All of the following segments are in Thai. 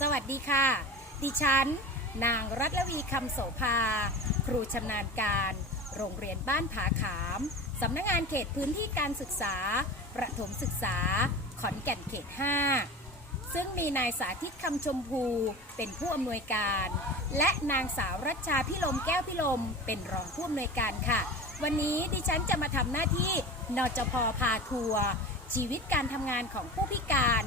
สวัสดีค่ะ ดิฉัน นางรัตลวีคำโสภา ครูชำนาญการ โรงเรียนบ้านผาขามสำนักงานเขตพื้นที่การศึกษา ประถมศึกษา ขอนแก่นเขต 5 ซึ่งมีนายสาธิตคำชมพูเป็นผู้อำนวยการ และนางสาวรัชชาพิลมแก้วพิลมเป็นรองผู้อำนวยการค่ะ วันนี้ดิฉันจะมาทำหน้าที่นจพพาทัวร์ชีวิตการทำงานของผู้พิการ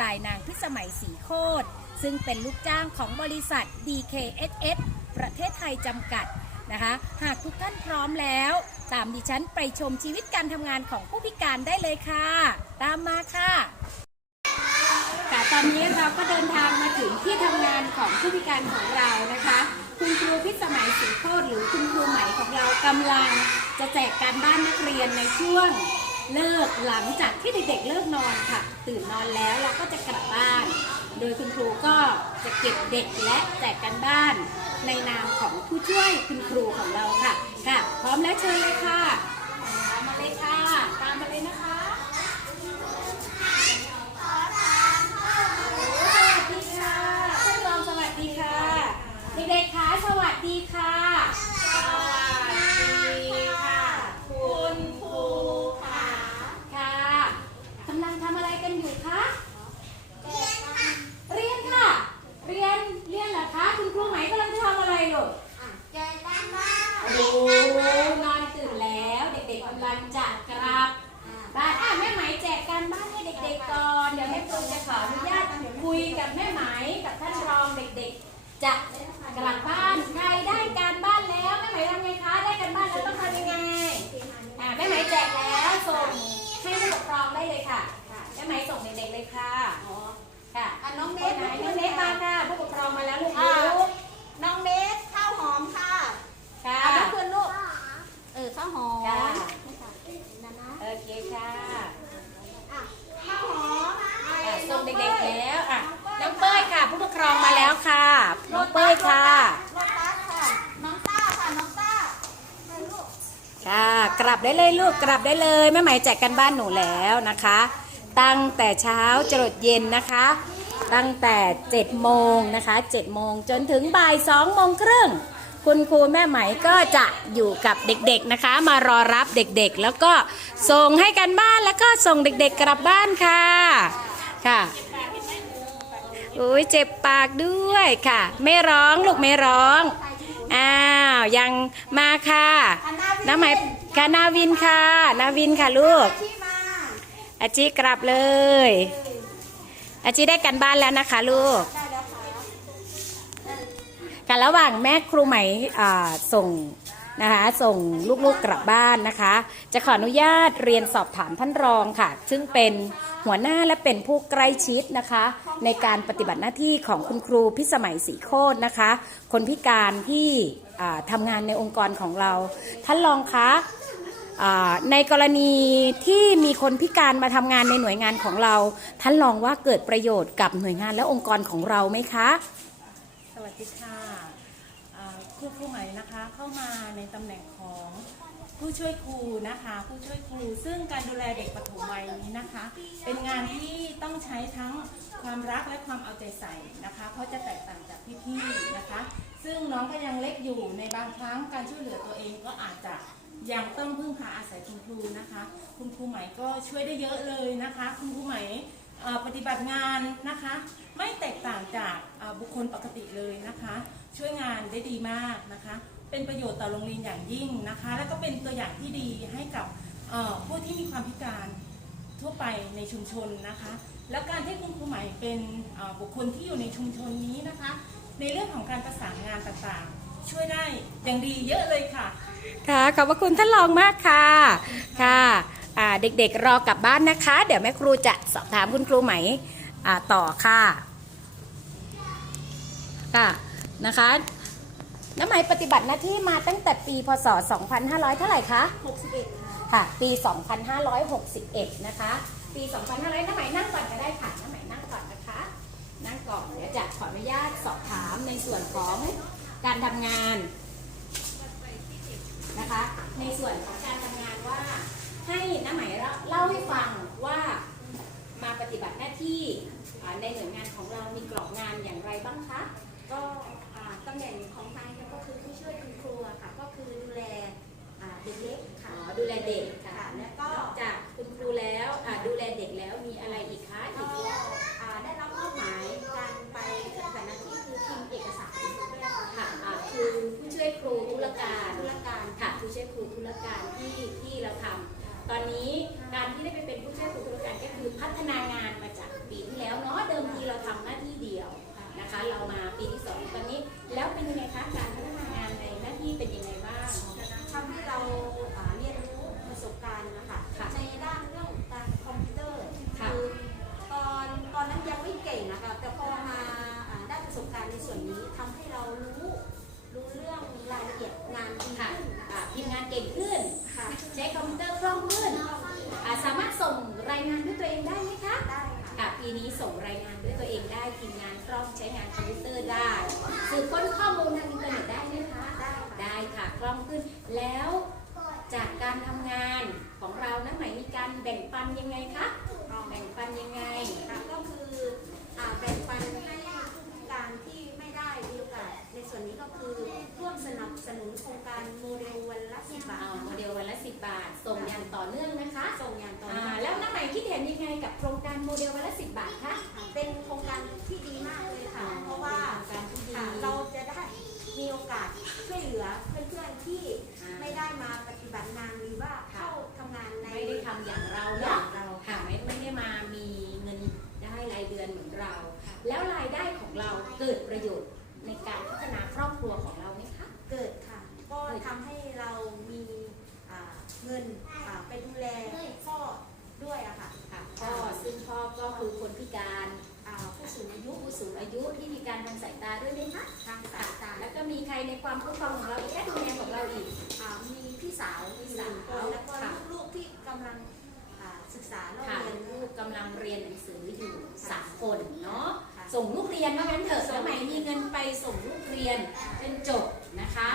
รายนางพิสมัยสีโคตรซึ่งเป็นลูกจ้างของบริษัท DKSS ประเทศไทยจำกัดนะคะ หากทุกท่านพร้อมแล้ว ตามดิฉันไปชมชีวิตการทำงานของผู้พิการได้เลยค่ะ ตามมาค่ะค่ะตอนนี้เราก็เดินทางมาถึงที่ทำงานของผู้พิการของเรานะคะ คุณครูพิสมัยสีโคตรหรือคุณครูใหม่ของเรากำลังจะแจกการบ้านนักเรียนในช่วง เลิกหลังจากที่เด็กๆเลิกนอนค่ะ ตื่นนอนแล้วเราก็จะกลับบ้าน โดยคุณครูก็จะเก็บเด็กและแจกกันบ้าน ในนามของผู้ช่วยคุณครูของเราค่ะค่ะ พร้อมแล้วเชิญเลยค่ะตามมาเลยค่ะ ตามมาเลยนะคะ สวัสดีค่ะท่านรองสวัสดีค่ะ เด็กๆคะสวัสดีค่ะ สวัสดีค่ะ คุณครูค่ะค่ะกำลังทำอะไรกันอยู่คะ เรียนค่ะ เรียน เรียนเหรอคะ คุณครูไหมกำลังจะทำอะไรลูก โอ้โหนอนตื่นแล้ว เด็กๆกำลังจะกลับบ้านอะแม่ไหมแจกการบ้านให้เด็กๆก่อน เดี๋ยวแม่ครูจะขออนุญาตคุยกับแม่ไหมกับท่านรองเด็กๆ จะกลับบ้าน ใครได้การบ้านแล้วแม่ไหมทำไงคะ ได้การบ้านแล้วต้องทำยังไง อะแม่ไหมแจกแล้วส่งให้ผู้ปกครองได้เลยค่ะแม่ไหมส่งเด็กๆเลยค่ะค่ะ อะน้องเน เด็ ส กไหนน้องเนสมาค่ะผู้ปกครองมาแล้วลูก อ่า ลูก น้องเนสข้าวหอมค่ะ ค่ะ เอาน้ำเพื่อนลูก เออข้าวหอม ค่ะ นั่นนะ โอเคค่ะ อะข้าวหอม อะส่งเด็กๆแล้วอะน้องเป้ยค่ะ ผู้ปกครองมาแล้วค่ะน้องเป้ยค่ะ โลตัสค่ะ น้องต้าค่ะ น้องต้าเชิญลูก ค่ะ กลับ ได้เลยลูกกลับได้เลยแม่ไหมแจกกันบ้านหนูแล้วนะคะ ตั้งแต่เช้าจรดเย็นนะคะ ตั้งแต่7โมงนะคะ7โมงจนถึงบ่าย2โมงครึ่งคุณครูแม่ไหมก็จะอยู่กับเด็กๆนะคะ มารอรับเด็กๆ แล้วก็ส่งให้กันบ้านแล้วก็ส่งเด็กๆกลับบ้านค่ะค่ะโอ้ยเจ็บปากด้วยค่ะ ไม่ร้องลูกไม่ร้องาวยังมาค่ะน้ำไหมกานาวินค่ะนาวินค่ะลูกอาจิกลับเลยอาจิได้กันบ้านแล้วนะคะลูกกันระหว่างแม่ครูไหมส่ง นะคะ ส่งลูกๆกลับบ้านนะคะ จะขออนุญาตเรียนสอบถามท่านรองค่ะ ซึ่งเป็นหัวหน้าและเป็นผู้ใกล้ชิดนะคะ ในการปฏิบัติหน้าที่ของคุณครูพิสมัยศรีโคตรนะคะ คนพิการที่ทำงานในองค์กรของเรา ท่านรองคะในกรณีที่มีคนพิการมาทำงานในหน่วยงานของเรา ท่านรองว่าเกิดประโยชน์กับหน่วยงานและองค์กรของเราไหมคะ สวัสดีค่ะ ครูครูใหม่นะคะเข้ามาในตำแหน่งของผู้ช่วยครูนะคะ ผู้ช่วยครูซึ่งการดูแลเด็กปฐมวัยนี้นะคะ เป็นงานที่ต้องใช้ทั้งความรักและความเอาใจใส่นะคะ เพราะจะแตกต่างจากพี่ๆนะคะ ซึ่งน้องก็ยังเล็กอยู่ในบางครั้งการช่วยเหลือตัวเองก็อาจจะยังต้องพึ่งพาอาศัยคุณครูนะคะ คุณครูใหม่ก็ช่วยได้เยอะเลยนะคะ คุณครูใหม่ปฏิบัติงานนะคะ ไม่แตกต่างจากบุคคลปกติเลยนะคะ ช่วยงานได้ดีมากนะคะ เป็นประโยชน์ต่อโรงเรียนอย่างยิ่งนะคะ และก็เป็นตัวอย่างที่ดีให้กับผู้ที่มีความพิการทั่วไปในชุมชนนะคะ แล้วการที่คุณครูใหม่เป็นบุคคลที่อยู่ในชุมชนนี้นะคะ ในเรื่องของการประสานงานต่างๆ ช่วยได้อย่างดีเยอะเลยค่ะ ค่ะขอบพระคุณท่านรองมากค่ะค่ะเด็กๆรอกลับบ้านนะคะ เดี๋ยวแม่ครูจะสอบถามคุณครูไหม่ต่อค่ะค่ะ นะคะน้ำไหมปฏิบัติหน้าที่มาตั้งแต่ปีพศ 2500 เท่าไหร่คะ61ค่ะค่ะ ปี 2561 นะคะ ปี 2500น้ำไหมนั่งก่อนก็ได้ค่ะน้ำไหมนั่งก่อนนะคะ นั่งก่อนเดี๋ยวจะขออนุญาตสอบถามในส่วนของการทำงานนะคะ ในส่วนของการทำงานว่าให้น้าไหมเล่าเล่าให้ฟังว่ามาปฏิบัติหน้าที่อ่าในหน่วยงานของเรามีกรอบงานอย่างไรบ้างคะ ก็อ่า ตำแหน่งของนายก็คือผู้ช่วยคุณครูอะค่ะ ก็คือดูแลอ่าเด็กเล็กอ๋ค่ะอดูแลเด็กค่ะค่ะแล้วก็นอกจากคุณครูแล้วอ่าดูแลเด็กแล้วมีอะไรอีกคะก็อีกอ่าได้รับมอบหมายการไปปฏิบัติหน้าที่คือพิมพ์เอกสารด้วยค่ะค่ะอ่าคือผู้ช่วยครูธุรการธุรการค่ะผู้ช่วยครูธุรการที่ที่เราทำตอนนี้การที่ได้ไปเป็นผู้ช่วยครูธุรการก็คือพัฒนางานมาจากปีที่แล้วเนาะเดิมทีเราทำหน้าที่เดียว นะคะเรามาปีที่ เป็นยังไงคะการพัฒนางานในหน้าที่เป็นยังไงบ้างทำให้เราอ่าเรียนรู้ประสบการณ์นะคะค่ะ ในด้านเรื่องการคอมพิวเตอร์ค่ะอตอนตอนนั้นยังไม่เก่งนะคะแต่พอมาอ่าได้ประสบการณ์ในส่วนนี้ทำให้เรารู้รู้เรื่องรายละเอียดงานดีค่ะ ขึ้นอ่าพิมพ์งานเก่งขึ้น ค่ะใช้คอมพิวเตอร์คล่องขึ้นอ่าสามารถส่งรายงานด้วยตัวเองได้ไหมคะ ได้ค่ะ ค่ะปีนี้ส่งรายงานด้วยตัวเองได้ทีมงานคล่องใช้งานคอมพิวเตอร์ได้ สืบค้นข้อมูลทางอินเทอร์เน็ตได้ไหมคะ ได้ค่ะได้ค่ะคล่องขึ้น แล้วจากการทำงานของเรานะหมายมีการแบ่งปันยังไงคะแบ่งปันยังไง ค่ะก็คืออ่าแบ่งปันให้ผู้พิการที่ไม่ได้มีโอกาสในส่วนนี้ก็คือร่วมสนับสนุนโครงการโมเดลวันละสิบบาเอาทโมเดลวันละ 10 บาท ส่งอย่างต่อเนื่องนะคะส่งอย่างต่ออ่าเนื่องแล้วน้าใหม่คิดเห็นยังไงกับโครงการโมเดลวันละ 10 บาทคะ ษาเราค่ะเรียนลูกกำลังเรียนหนังสืออยู่สามคนเนาะค่ะ ส่งลูกเรียนว่างั้นเถอะสมัยมีเงินไปส่งลูกเรียนจนจบนะคะ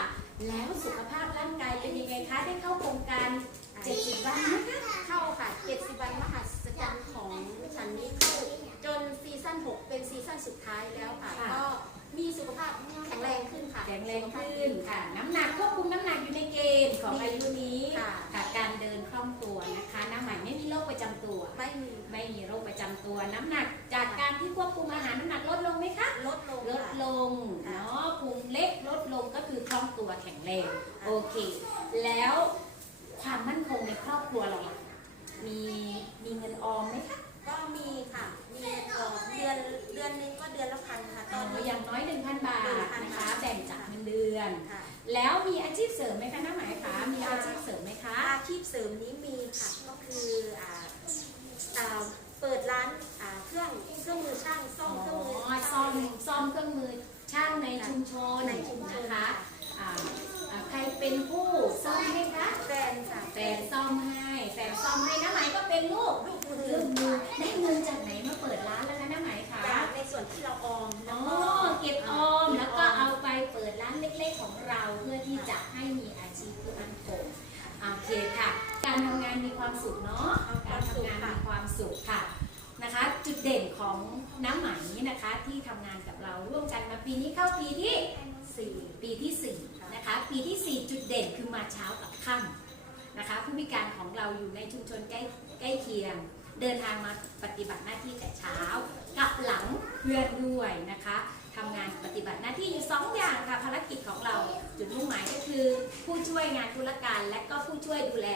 แล้วสุขภาพร่างกายเป็นยังไงคะได้เข้าโครงการ 70 วันไหมคะเข้าค่ะ70วันมหัศจรรย์ของฉันนี้เข้าจนซีซั่น6เป็นซีซั่นสุดท้ายแล้วค่ะ ค่ะ ก็ มีสุขภาพแข็งแรงขึ้นค่ะ แข็งแรงขึ้นค่ะ น้ำหนักควบคุมน้ำหนักอยู่ในเกณฑ์ของอายุนี้ค่ะค่ะการเดินคล่องตัวนะคะ น้ำใหม่ไม่มีโรคประจำตัวไม่มีไม่มีโรคประจำตัว น้ำหนักจากการที่ควบคุมอาหารน้ำหนักลดลงไหมคะลดลงลดค่ะลงเนาะพุงเล็กลดลงก็คือคล่องตัวแข็งแรงโอเค แล้วความมั่นคงในครอบครัวเราล่ะมีมีเงินออมไหมคะ ก็มีค่ะ มีเอ่อเดือนเดือนหนึงก็เดือนละพันค่ะ ตอนนี้ อย่างน้อย 1,000 บาทนะคะ แบ่งจากเงินเดือน ค่ะ แล้วมีอาชีพเสริมไหมคะน้าหมายคะ มีอาชีพเสริมไหมคะ อาชีพเสริมนี้มีค่ะ ก็คืออ่าอ่าเปิดร้านอ่าเครื่องเครื่องมือช่างซ่อมเครื่องมืออ๋อซ่อมซ่อมเครื่องมือช่างในชุมชนในชุมชนนะคะ อ่าอ่าใครเป็นผู้ซ่อมให้คะ แฟนค่ะแฟนซ่อมให้ แฟนซ่อมให้น้าไหมก็เป็นลูก ลูกมือลูกมือ สุขค่ะนะคะจุดเด่นของน้ำไหมนะคะที่ทำงานกับเราร่วมกันมาปีนี้เข้าปีที่สี่ปีที่ 4 นะคะ ปีที่ 4 จุดเด่นคือมาเช้ากับค่ำนะคะ ผู้พิการของเราอยู่ในชุมชนใกล้ใกล้เคียง เดินทางมาปฏิบัติหน้าที่แต่เช้า กับหลังเพื่อนด้วยนะคะทำงานปฏิบัติหน้าที่อยู่สองอย่างค่ะภารกิจของเราจุดมุ่งหมายก็คือ ผู้ช่วยงานธุรการ และก็ผู้ช่วยดูแล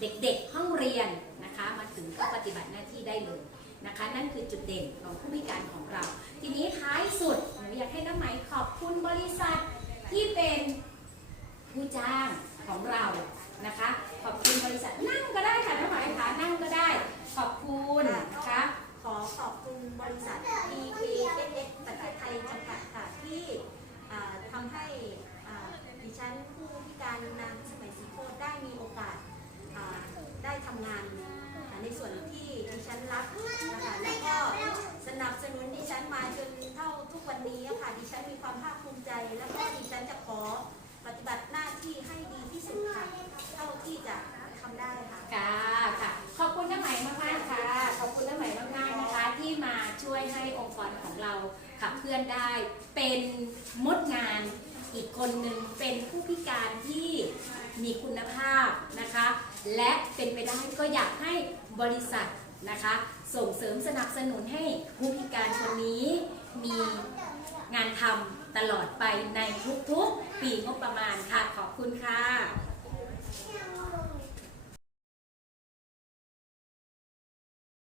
เด็กๆ ห้องเรียน นะคะมาถึงก็ปฏิบัติหน้าที่ได้เลยนะคะ นั่นคือจุดเด่นของผู้พิการของเรา ทีนี้ท้ายสุดหนูอยากให้น้ำไหมขอบคุณบริษัทที่เป็นผู้จ้างของเรานะคะ ขอบคุณบริษัทนั่งก็ได้ค่ะน้ำหมคะนั่งก็ได้ ขอบคุณนะคะ ขอขอบคุณบริษัท EPSS ประเทศไทยจำกัดค่ะที่อ่าทำให้อ่าดิฉันผู้พิการนางสมัยศรีโคตรได้มีโอกาสอ่าได้ทำงานอ่าในส่วนที่ดิฉันรักนะคะแล้วก็สนับสนุนดิฉันมาจนเท่าทุกวันนี้อะค่ะดิฉันมีความภาคภูมิใจ แล้วก็ดิฉันจะขอปฏิบัติหน้าที่ให้ดีที่สุดค่ะ เท่าที่จะทำได้ค่ะ ค่ะค่ะ ขอบคุณน้ำใหม่มากๆค่ะ ขอบคุณน้ำใหม่มากๆนะคะ ที่มาช่วยให้ องค์กรของเราขับเคลื่อนได้ เป็นมดงานอีกคนหนึ่งเป็นผู้พิการที่มีคุณ ภาพนะคะ และเป็นไปได้ก็อยากให้บริษัทนะคะ ส่งเสริมสนับสนุนให้ผู้พิการคนนี้มีงานทำตลอดไปในทุกๆ ปีงบประมาณค่ะ ขอบคุณค่ะ